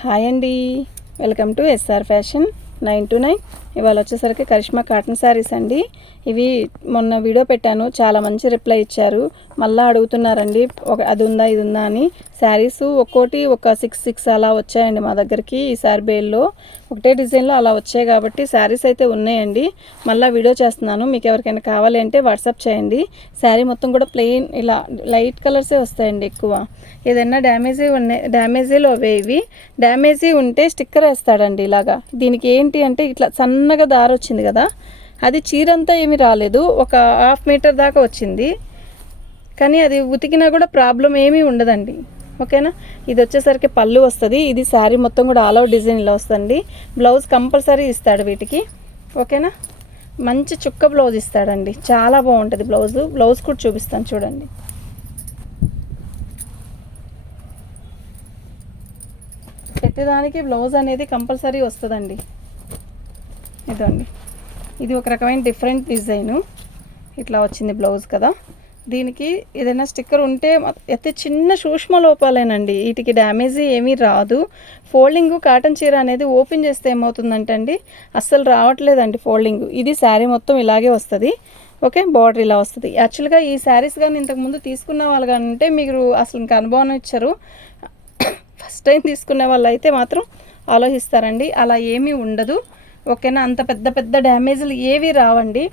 Hi అండి. Welcome to SR fashion nine to nine. ఇవాళ వచ్చేసరికి కరిష్మా కాటన్ శారీస్ అండి. ఇవి మొన్న వీడియో పెట్టాను. చాలా మంచి రిప్లై ఇచ్చారు. మళ్ళీ అడుగుతున్నారండి ఒక అది ఉందా ఇది ఉందా అని. శారీస్ ఒక్కోటి ఒక సిక్స్ సిక్స్ అలా వచ్చాయండి మా దగ్గరికి ఈసారి బేల్లో. ఒకటే డిజైన్లో అలా వచ్చాయి కాబట్టి శారీస్ అయితే ఉన్నాయండి. మళ్ళీ వీడియో చేస్తున్నాను. మీకు ఎవరికైనా కావాలి అంటే వాట్సాప్ చేయండి. శారీ మొత్తం కూడా ప్లెయిన్ ఇలా లైట్ కలర్సే వస్తాయండి ఎక్కువ. ఏదైనా డ్యామేజీ ఉన్నాయి డ్యామేజీలు అవే ఇవి. డ్యామేజీ ఉంటే స్టిక్కర్ వేస్తాడండి ఇలాగా. దీనికి ఏంటి అంటే ఇట్లా సన్నగా దారి వచ్చింది కదా అది చీరంతా ఏమీ రాలేదు. ఒక హాఫ్ మీటర్ దాకా వచ్చింది. కానీ అది ఉతికినా కూడా ప్రాబ్లం ఏమీ ఉండదండి. ఓకేనా? ఇది వచ్చేసరికి పళ్ళు వస్తుంది. ఇది శారీ మొత్తం కూడా ఆల్ అవుట్ డిజైన్ ఇలా వస్తుంది బ్లౌజ్ కంపల్సరీ ఇస్తాడు వీటికి. ఓకేనా? మంచి చుక్క బ్లౌజ్ ఇస్తాడండి. చాలా బాగుంటుంది బ్లౌజ్. బ్లౌజ్ కూడా చూపిస్తాను చూడండి. ప్రతిదానికి బ్లౌజ్ అనేది కంపల్సరీ వస్తుందండి. ఇదండి. ఇది ఒక రకమైన డిఫరెంట్ డిజైను. ఇట్లా వచ్చింది బ్లౌజ్ కదా. దీనికి ఏదైనా స్టిక్కర్ ఉంటే అయితే చిన్న సూక్ష్మ లోపాలేనండి. వీటికి డ్యామేజ్ ఏమీ రాదు. ఫోల్డింగ్ కాటన్ చీర అనేది ఓపెన్ చేస్తే ఏమవుతుందంటే అండి అస్సలు రావట్లేదండి ఫోల్డింగ్. ఇది శారీ మొత్తం ఇలాగే వస్తుంది. ఓకే? బార్డర్ ఇలా వస్తుంది. యాక్చువల్గా ఈ శారీస్ కానీ ఇంతకుముందు తీసుకున్న వాళ్ళు కానీ ఉంటే మీరు అసలు ఇంకా అనుభవం ఇచ్చారు. ఫస్ట్ టైం తీసుకునే వాళ్ళు అయితే మాత్రం ఆలోచిస్తారండి. అలా ఏమీ ఉండదు. ఓకేనా? అంత పెద్ద పెద్ద డ్యామేజ్లు ఏవి రావండి.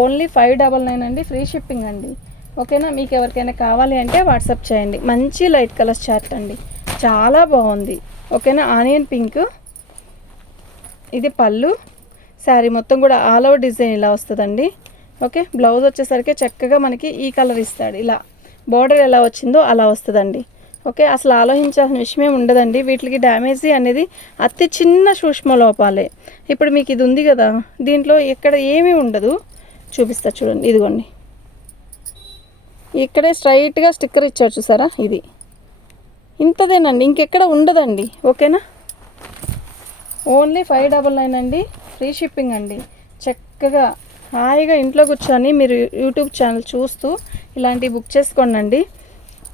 ఓన్లీ ఫైవ్ డబల్ నైన్ అండి ఫ్రీ షిప్పింగ్ అండి. ఓకేనా? మీకు ఎవరికైనా కావాలి అంటే వాట్సాప్ చేయండి. మంచి లైట్ కలర్ చార్ట్ అండి. చాలా బాగుంది. ఓకేనా? ఆనియన్ పింక్ ఇది పళ్ళు శారీ మొత్తం కూడా ఆల్ ఓవర్ డిజైన్ ఇలా వస్తుందండి. ఓకే? బ్లౌజ్ వచ్చేసరికి చక్కగా మనకి ఈ కలర్ ఇస్తాడు. ఇలా బార్డర్ ఎలా వచ్చిందో అలా వస్తుందండి. ఓకే అసలు ఆలోచించాల్సిన విషయమే ఉండదండి. వీటికి డ్యామేజీ అనేది అతి చిన్న సూక్ష్మ లోపాలే ఇప్పుడు మీకు ఇది ఉంది కదా దీంట్లో ఎక్కడ ఏమీ ఉండదు. చూపిస్తా చూడండి ఇదిగోండి. ఇక్కడే స్ట్రైట్గా స్టిక్కర్ ఇచ్చారు చూసారా? ఇది. ఇంతదేనండి ఇంకెక్కడ ఉండదండి ఓకేనా? ఓన్లీ ఫైవ్ డబల్ నైన్ అండి ఫ్రీ షిప్పింగ్ అండి. చక్కగా హాయిగా ఇంట్లో కూర్చొని మీరు యూట్యూబ్ ఛానల్ చూస్తూ ఇలాంటివి బుక్ చేసుకోండి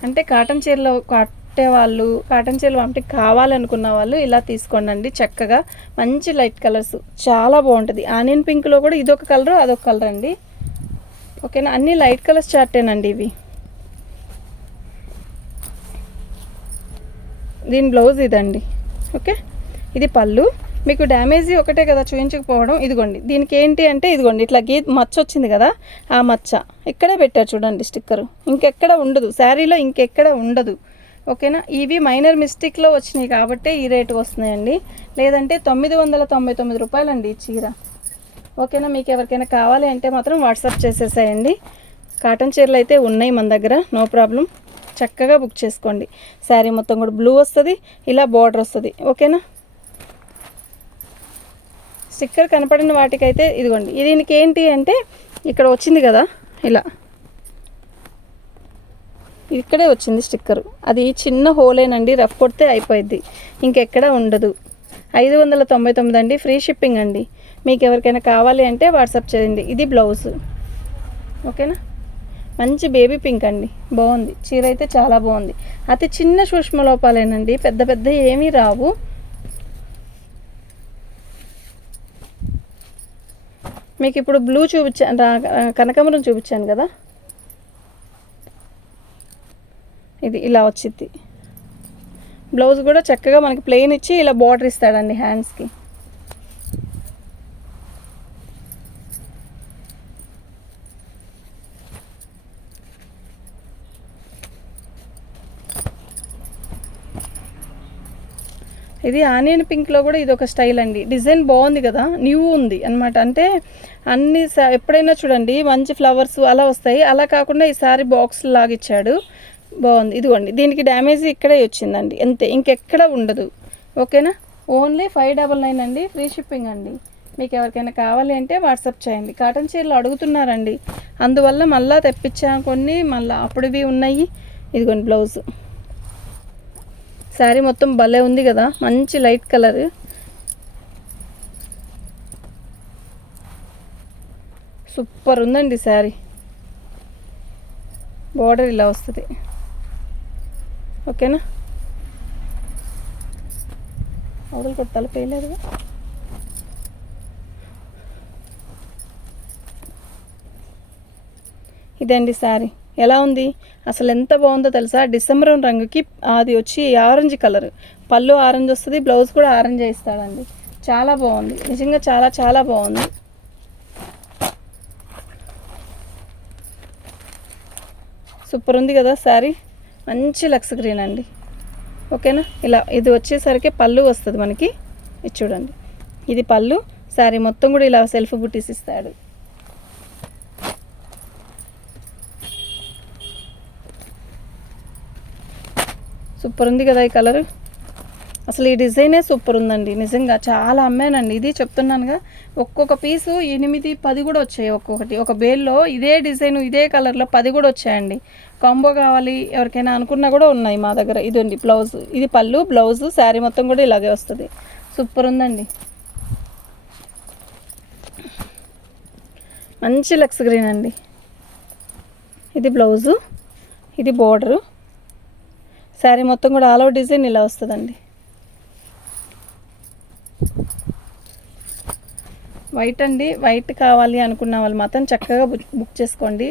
అంటే కాటన్ చీరలో కట్టే వాళ్ళు కాటన్ చీరలు అంటే కావాలనుకున్న వాళ్ళు ఇలా తీసుకోండి చక్కగా. మంచి లైట్ కలర్స్. చాలా బాగుంటుంది. ఆనియన్ పింక్లో కూడా ఇదొక కలరు అదొక కలర్ అండి. ఓకేనా? అన్ని లైట్ కలర్స్ చార్టేనండి ఇవి. దీని బ్లౌజ్ ఇదండి. ఓకే? ఇది పళ్ళు. మీకు డ్యామేజీ ఒకటే కదా చూపించకపోవడం ఇదిగోండి. దీనికి ఏంటి అంటే ఇదిగోండి ఇట్లా గీ మచ్చ వచ్చింది కదా ఆ మచ్చ. ఇక్కడే పెట్టారు చూడండి స్టిక్కరు. ఇంకెక్కడ ఉండదు. శారీలో ఇంకెక్కడ ఉండదు. ఓకేనా? ఇవి మైనర్ మిస్టేక్లో వచ్చినాయి కాబట్టి ఈ రేటు వస్తున్నాయండి. లేదంటే తొమ్మిది వందల తొంభై తొమ్మిది రూపాయలండి ఈ చీర. ఓకేనా? మీకు ఎవరికైనా కావాలి అంటే మాత్రం వాట్సాప్ చేసేసేయండి. కాటన్ చీరలు అయితే ఉన్నాయి మన దగ్గర. No problem. చక్కగా బుక్ చేసుకోండి. శారీ మొత్తం కూడా బ్లూ వస్తుంది. ఇలా బార్డర్ వస్తుంది. ఓకేనా? స్టిక్కర్ కనపడిన వాటికైతే ఇదిగోండి. దీనికి ఏంటి అంటే ఇక్కడ వచ్చింది కదా ఇలా. ఇక్కడే వచ్చింది స్టిక్కర్. అది చిన్న హోలేనండి రఫ్ కొడితే అయిపోయింది ఇంకెక్కడ ఉండదు. ఐదు వందల తొంభై తొమ్మిది అండి ఫ్రీ షిప్పింగ్ అండి. మీకు ఎవరికైనా కావాలి అంటే వాట్సాప్ చేయండి. ఇది బ్లౌజ్. ఓకేనా? మంచి బేబీ పింక్ అండి. బాగుంది. చీర అయితే చాలా బాగుంది. అతి చిన్న సూక్ష్మ లోపాలేనండి పెద్ద పెద్ద ఏమీ రావు. మీకు ఇప్పుడు బ్లూ చూపించాను కనకమరం చూపించాను కదా? ఇది ఇలా వచ్చింది బ్లౌజ్ కూడా చక్కగా మనకి ప్లెయిన్ ఇచ్చి ఇలా బార్డర్ ఇస్తాడండి హ్యాండ్స్కి ఇది ఆనియన్ పింక్లో కూడా ఇది ఒక స్టైల్ అండి. డిజైన్ బాగుంది కదా? న్యూ ఉంది అనమాట అంటే అన్ని ఎప్పుడైనా చూడండి మంచి ఫ్లవర్స్ అలా వస్తాయి. అలా కాకుండా ఈసారి బాక్స్ లాగా ఇచ్చాడు. బాగుంది. ఇదిగోండి. దీనికి డ్యామేజ్ ఇక్కడే వచ్చిందండి. అంతే. ఇంకెక్కడ ఉండదు. ఓకేనా? ఓన్లీ ఫైవ్ డబల్ నైన్ అండి. ఫ్రీ షిప్పింగ్ అండి. మీకు ఎవరికైనా కావాలి అంటే వాట్సాప్ చేయండి. కాటన్ చీరలు అడుగుతున్నారండి. అందువల్ల మళ్ళీ తెప్పించాను కొన్ని మళ్ళీ అప్పుడువి ఉన్నాయి. ఇదిగోండి బ్లౌజ్. శారీ మొత్తం భలే ఉంది కదా. మంచి లైట్ కలర్. సూపర్ ఉందండి శారీ. బోర్డర్ ఇలా వస్తుంది. ఓకేనా? అవతల కూడా తలపేయలేదుగా ఇదండి శారీ. ఎలా ఉంది? అసలు ఎంత బాగుందో తెలుసా? డిసెంబర్ రంగుకి అది వచ్చి ఆరెంజ్ కలర్. పళ్ళు ఆరెంజ్ వస్తుంది బ్లౌజ్ కూడా ఆరెంజ్ ఇస్తాడండి. చాలా బాగుంది. నిజంగా చాలా చాలా బాగుంది. సూపర్ ఉంది కదా శారీ. మంచి లక్స్ గ్రీన్ అండి. ఓకేనా? ఇలా ఇది వచ్చేసరికి పళ్ళు వస్తుంది మనకి. ఇది చూడండి. ఇది పళ్ళు. శారీ మొత్తం కూడా ఇలా సెల్ఫ్ బుట్టీస్ ఇస్తాడు. సూపర్ ఉంది కదా ఈ కలర్. అసలు ఈ డిజైనే సూపర్ ఉందండి. నిజంగా చాలా అమ్మానండి ఇది చెప్తున్నానుగా ఒక్కొక్క పీసు ఎనిమిది పది కూడా వచ్చాయి ఒక్కొక్కటి. ఒక బేల్లో ఇదే డిజైన్ ఇదే కలర్లో పది కూడా వచ్చాయండి. కాంబో కావాలి ఎవరికైనా అనుకున్నా కూడా ఉన్నాయి మా దగ్గర. ఇదండి బ్లౌజ్. ఇది పళ్ళు బ్లౌజ్ శారీ మొత్తం కూడా ఇలాగే వస్తుంది. సూపర్ ఉందండి. మంచి లక్స్ గ్రీన్ అండి. ఇది బ్లౌజు ఇది బోర్డరు. శారీ మొత్తం కూడా ఆల్ అవుట్ డిజైన్ ఇలా వస్తుందండి. వైట్ అండి. వైట్ కావాలి అనుకున్న వాళ్ళు మాత్రం చక్కగా బుక్ చేసుకోండి.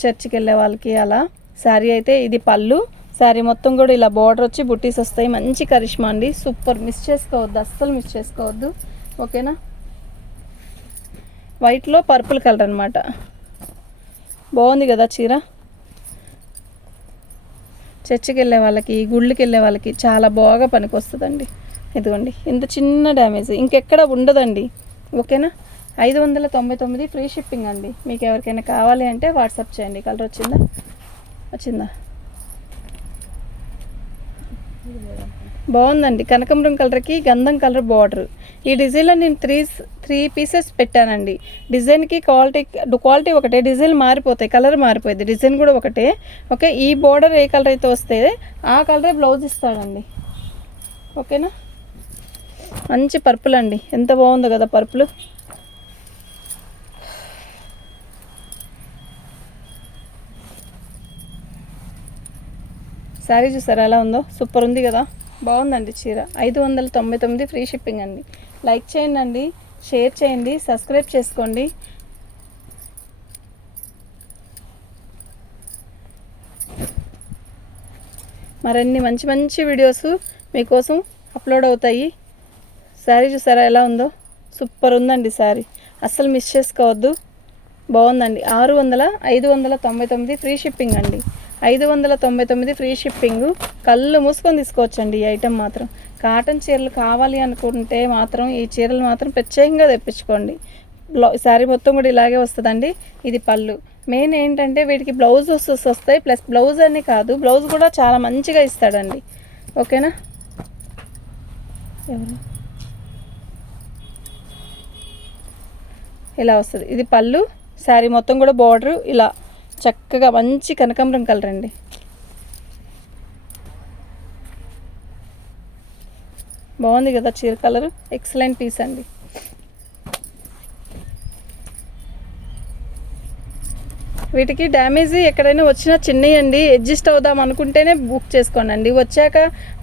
చర్చికి వెళ్ళే వాళ్ళకి అలా. శారీ అయితే ఇది పళ్ళు. శారీ మొత్తం కూడా ఇలా బార్డర్ వచ్చి బుట్టీస్ వస్తాయి. మంచి కరిష్మా అండి. సూపర్ మిస్ చేసుకోవద్దు. అస్సలు మిస్ చేసుకోవద్దు. ఓకేనా? వైట్లో పర్పుల్ కలర్ అనమాట బాగుంది కదా చీర? చర్చికి వెళ్ళే వాళ్ళకి గుళ్ళకి వెళ్ళే వాళ్ళకి చాలా బాగా పనికొస్తుందండి. ఇదిగోండి ఇంత చిన్న డ్యామేజ్. ఇంకెక్కడ ఉండదండి. ఓకేనా? ఐదు వందల తొంభై తొమ్మిది ఫ్రీ షిప్పింగ్ అండి. మీకు ఎవరికైనా కావాలి అంటే వాట్సాప్ చేయండి. కలర్ వచ్చిందా? వచ్చిందా? బాగుందండి. కనకమరం కలర్కి గంధం కలర్ బార్డర్. ఈ డిజైన్లో నేను త్రీ త్రీ పీసెస్ పెట్టానండి. డిజైన్కి క్వాలిటీ క్వాలిటీ ఒకటే. డిజైన్ మారిపోతాయి. కలర్ మారిపోయింది డిజైన్ కూడా ఒకటే. ఓకే? ఈ బార్డర్ ఏ కలర్ అయితే వస్తే ఆ కలరే బ్లౌజ్ ఇస్తాడండి. ఓకేనా? మంచి పర్పుల్ అండి ఎంత బాగుందో కదా పర్పుల్. శారీ చూసారా ఎలా ఉందో? సూపర్ ఉంది కదా. బాగుందండి చీర. ఐదు వందల తొంభై తొమ్మిది ఫ్రీ షిప్పింగ్ అండి. లైక్ చేయండి అండి షేర్ చేయండి సబ్స్క్రైబ్ చేసుకోండి. మరిన్ని మంచి మంచి వీడియోస్ మీకోసం అప్లోడ్ అవుతాయి. శారీ చూసారా ఎలా ఉందో? సూపర్ ఉందండి శారీ. అస్సలు మిస్ చేసుకోవద్దు. బాగుందండి. ఆరు వందల ఐదు వందల తొంభై తొమ్మిది ఫ్రీ షిప్పింగ్ అండి. ఐదు వందల తొంభై తొమ్మిది ఫ్రీ షిప్పింగ్ కళ్ళు మూసుకొని తీసుకోవచ్చండి ఈ ఐటెం మాత్రం. కాటన్ చీరలు కావాలి అనుకుంటే మాత్రం ఈ చీరలు మాత్రం ప్రత్యేకంగా తెప్పించుకోండి. బ్లౌ శారీ మొత్తం కూడా ఇలాగే వస్తుందండి. ఇది పళ్ళు. మెయిన్ ఏంటంటే వీటికి బ్లౌజ్ వస్తాయి. ప్లస్ బ్లౌజ్ అని కాదు. బ్లౌజ్ కూడా చాలా మంచిగా ఇస్తాడండి. ఓకేనా? ఎవరు? ఇలా వస్తుంది. ఇది పళ్ళు శారీ మొత్తం కూడా బార్డర్ ఇలా చక్కగా మంచి కనకాంబరం కలర్ అండి. బాగుంది కదా చీర కలర్. ఎక్సలెంట్ పీస్ అండి. వీటికి డ్యామేజ్ ఎక్కడైనా వచ్చినా చిన్నవి అండి అడ్జస్ట్ అవుదాం అనుకుంటేనే బుక్ చేసుకోండి వచ్చాక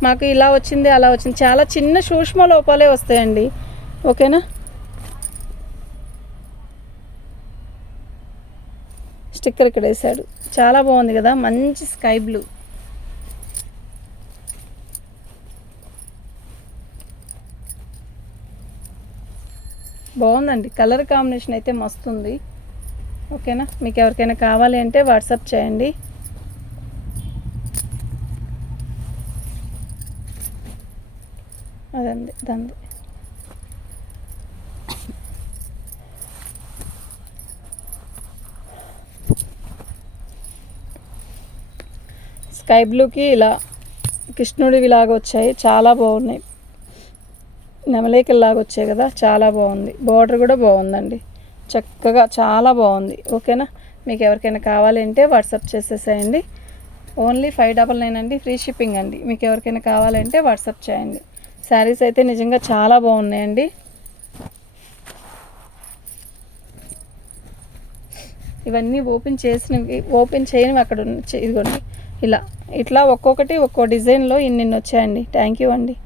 మాకు ఇలా వచ్చింది అలా వచ్చింది. చాలా చిన్న సూక్ష్మ లోపాలే వస్తాయండి. ఓకేనా? స్టిక్కర్ ఇక్కడ వేసాడు చాలా బాగుంది కదా మంచి స్కై బ్లూ. బాగుందండి కలర్ కాంబినేషన్ అయితే మస్తు ఉంది. ఓకేనా? మీకు ఎవరికైనా కావాలి అంటే వాట్సాప్ చేయండి. అదండి దంది. స్కై బ్లూకి ఇలా కృష్ణుడివి లాగా వచ్చాయి. చాలా బాగున్నాయి. నెమలేకల్లాగా వచ్చాయి కదా చాలా బాగుంది. బార్డర్ కూడా బాగుందండి. చక్కగా చాలా బాగుంది. ఓకేనా? మీకు ఎవరికైనా కావాలంటే వాట్సాప్ చేసేసేయండి. ఓన్లీ ఫైవ్ డబల్ నైన్ అండి ఫ్రీ షిప్పింగ్ అండి. మీకు ఎవరికైనా కావాలంటే వాట్సాప్ చేయండి. శారీస్ అయితే నిజంగా చాలా బాగున్నాయండి. ఇవన్నీ ఓపెన్ చేసినవి ఓపెన్ చేయనివి అక్కడ ఇదిగోండి. ఇలా ఇట్లా ఒక్కొక్కటి ఒక్కో డిజైన్లో ఇన్ని వచ్చాయండి థ్యాంక్ యూ అండి.